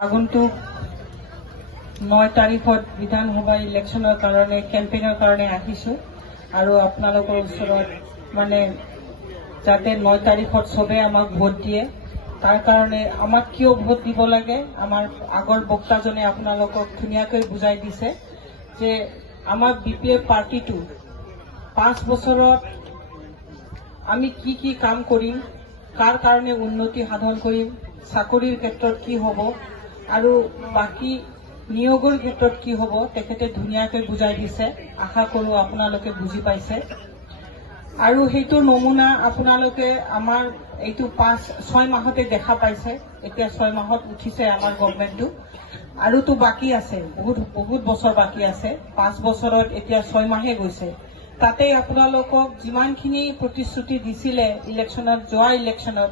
আগন্তুক 9 তাৰিখত বিধানসভা ইলেকশ্যনৰ কাৰণে কেম্পেইনৰ কাৰণে আহিছোঁ আৰু আপোনালোকৰ ওচৰত মানে যাতে 9 তাৰিখত সবে আমাক ভোট দিয়ে তাৰ কাৰণে আমাক কিয় ভোট দিব লাগে আমাৰ আগৰ বক্তাজনে আপোনালোকক ধুনীয়াকৈ বুজাই দিছে যে আমাৰ বিপিএফ পাৰ্টিটো 5 বছৰত আমি কি কাম কৰিম কাৰ কাৰণে উন্নতি সাধন কৰিম চাকৰিৰ ক্ষেত্ৰত কি হ'ব আৰু বাকি নিয়োগৰ ক্ষেত্ৰত কি হ'ব তেখেতে ধুনীয়াকৈ বুজাই দিছে আশা কৰোঁ আপোনালোকে বুজি পাইছে আৰু সেইটো নমুনা আপোনালোকে আমাৰ এইটো 5-6 মাহতে দেখা পাইছে এতিয়া 6 মাহত উঠিছে আমাৰ গভৰ্ণমেণ্টটো আৰু তো বাকি আছে বহুত বছৰ বাকি আছে 5 বছৰত এতিয়া 6 মাহে গৈছে তাতে আপোনালোকক যিমানখিনি প্ৰতিশ্ৰুতি দিছিলে ইলেকশ্যনত যোৱা ইলেকশ্যনত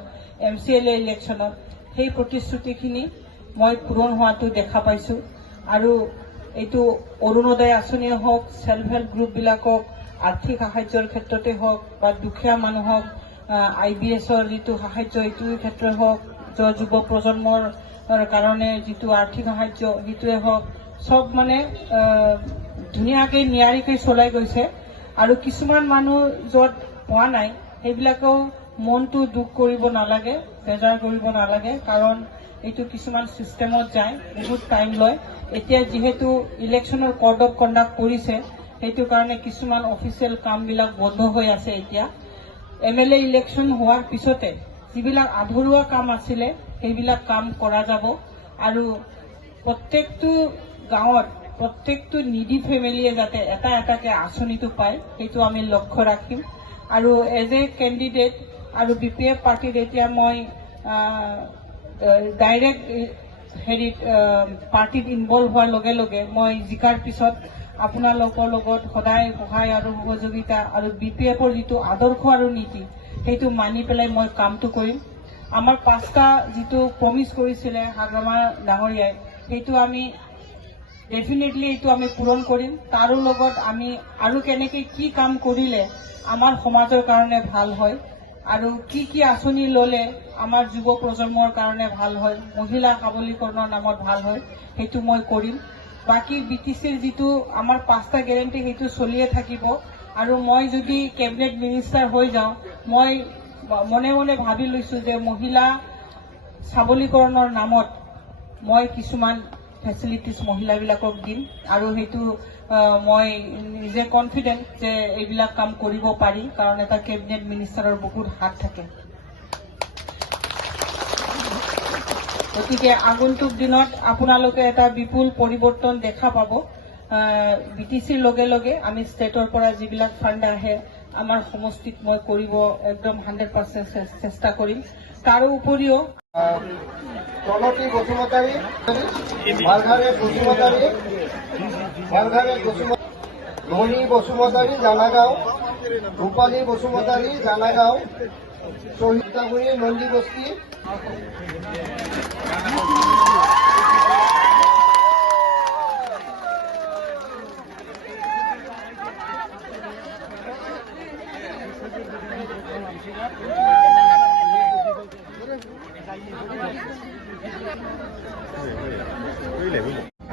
MCLA ইলেকশ্যনত সেই প্ৰতিশ্ৰুতিখিনি মই পূৰণ হোৱাটো দেখা পাইছোঁ আৰু এইটো অৰুণোদয় আঁচনিয়ে হওক সেল্ফ হেল্প গ্ৰুপবিলাকক আৰ্থিক সাহায্যৰ ক্ষেত্ৰতে হওক বা দুখীয়া মানুহক IBSৰ যিটো সাহায্য এইটোৰ ক্ষেত্ৰই হওক যুৱ প্ৰজন্মৰ কাৰণে যিটো আৰ্থিক সাহায্য সেইটোৱে হওক সব মানে ধুনীয়াকৈ নিয়াৰিকৈ চলাই গৈছে আৰু কিছুমান মানুহ য'ত পোৱা নাই সেইবিলাকেও মনটো দুখ কৰিব নালাগে বেজাৰ কৰিব নালাগে কাৰণ এইটো কিছুমান সিস্টেমত যায় বহুত টাইম লয় এতিয়া যেহেতু ইলেকশ্যনৰ কোড অফ কণ্ডাক্ট কৰিছে সেইটো কাৰণে কিছুমান অফিচিয়েল কামবিলাক বন্ধ হৈ আছে এতিয়া MLA ইলেকশ্যন হোৱাৰ পিছতে যিবিলাক আধৰুৱা কাম আছিলে সেইবিলাক কাম কৰা যাব আৰু প্ৰত্যেকটো গাঁৱত প্ৰত্যেকটো নিডি ফেমিলিয়ে যাতে এটাকে আঁচনিটো পায় সেইটো আমি লক্ষ্য ৰাখিম আৰু এজ এ কেণ্ডিডেট আৰু BPF পাৰ্টিত এতিয়া মই ডাইৰেক্ট হেৰিত পাৰ্টিত ইনভলভ হোৱাৰ লগে লগে মই জিকাৰ পিছত আপোনালোকৰ লগত সদায় সহায় আৰু সহযোগিতা আৰু BPFৰ যিটো আদৰ্শ আৰু নীতি সেইটো মানি পেলাই মই কামটো কৰিম আমাৰ 5টা যিটো প্ৰমিছ কৰিছিলে হাগ্ৰামা ডাঙৰীয়াই সেইটো আমি ডেফিনেটলি এইটো আমি পূৰণ কৰিম তাৰো লগত আমি আৰু কেনেকৈ কি কাম কৰিলে আমাৰ সমাজৰ কাৰণে ভাল হয় আৰু কি আঁচনি ল'লে আমাৰ যুৱ প্ৰজন্মৰ কাৰণে ভাল হয় মহিলা সবলীকৰণৰ নামত ভাল হয় সেইটো মই কৰিম বাকি BTCৰ যিটো আমাৰ 5টা গেৰেণ্টি সেইটো চলিয়ে থাকিব আৰু মই যদি কেবিনেট মিনিষ্টাৰ হৈ যাওঁ মই মনে মনে ভাবি লৈছোঁ যে মহিলা সবলীকৰণৰ নামত মই কিছুমান ফেচিলিটিজ মহিলাবিলাকক দিম আৰু সেইটো মই নিজে কনফিডেন্ট যে এইবিলাক কাম কৰিব পাৰি কাৰণ এটা কেবিনেট মিনিষ্টাৰৰ বহুত হাত থাকে গতিকে আগন্তুক দিনত আপোনালোকে এটা বিপুল পৰিৱৰ্তন দেখা পাব BTCৰ লগে লগে আমি ষ্টেটৰ পৰা যিবিলাক ফাণ্ড আহে আমাৰ সমষ্টিত মই কৰিব একদম 100% চেষ্টা কৰিম তাৰো উপৰিও তলতি বসুমতাৰী মালঘাৰে মণি বসুমতাৰী জানাগাঁও ৰূপালী বসুমতাৰী জানাগাঁও শহীদাগুৰি নন্দী বস্তি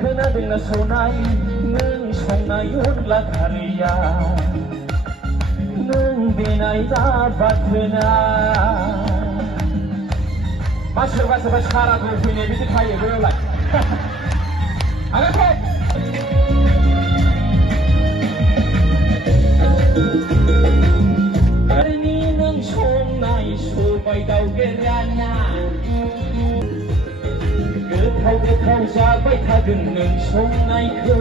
खोनादोंना सौनाय नों संनाय अनला खारैया नों देनाय बाथोना मा सोरबा सारादु फैनाय बिदि थायो बेयावलाय आरो नों संनाय सबाय दाउ बेराना गोथाव जाबाय थागोन नों संनायखौ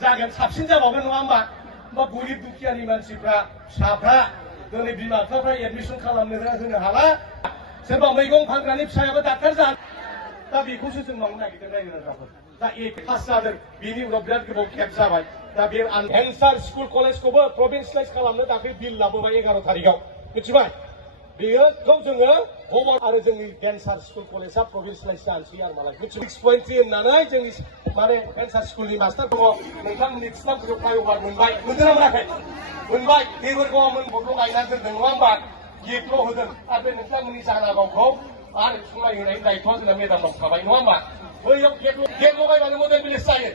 जागोन साबसिन जाबावगोन नङा होमबा गरिब दुखियानि मानसिफ्रा फिसाफ्रा दिनै बिमा बिफाफ्रा एडमिसन खालामनो होनो हाला सोरबा मैगं फानग्रानि फिसायाबो डाक्टार जानो दा बेखौसो जों मावनो नागिरदों रायजो राजाफोर दा पास जादों बेनि उनाव बिराद गोबाव खेब जाबाय दा बे एन्सार स्कुल कलेजखौबो प्रभिन्सियेलाइज खालामनो दाख्लै बिल लाबोबाय 11 तारिखआव मिथिबाय बेखौ जोङो होमवर्क आरो जोंनि एन्सार स्कुल कलेजा प्रभिन्सियेलाइज जानोसै आरो मालाय 6.3 होननानै जोंनि माने एन्सार स्कुलनि मास्टार दङ नोंथांमोननि खिथामखौ फ्लाइअभार मोनबाय मोनदोंना मोनाखै मोनबाय देबोरगावआव मोन बदल गायनानै दोनदों नङा होमबा गेटल' होदों आरो बे नोंथांमोननि जानागावखौ आरो संनाय होनायनि दायथ'आ जोंना मेदामाव थाबाय नङा होमबा बैयाव गेट लगायबानो मडेल भिलेज जायो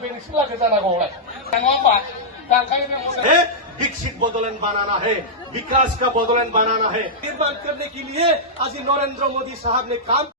बे नोंसिनि लागो जानांगौलाय नङा होमबा दा ओंखायनो विकसित बोडोलैंड बनाना है विकास का बोडोलैंड बनाना है निर्माण करने के लिए आज नरेंद्र मोदी साहब ने काम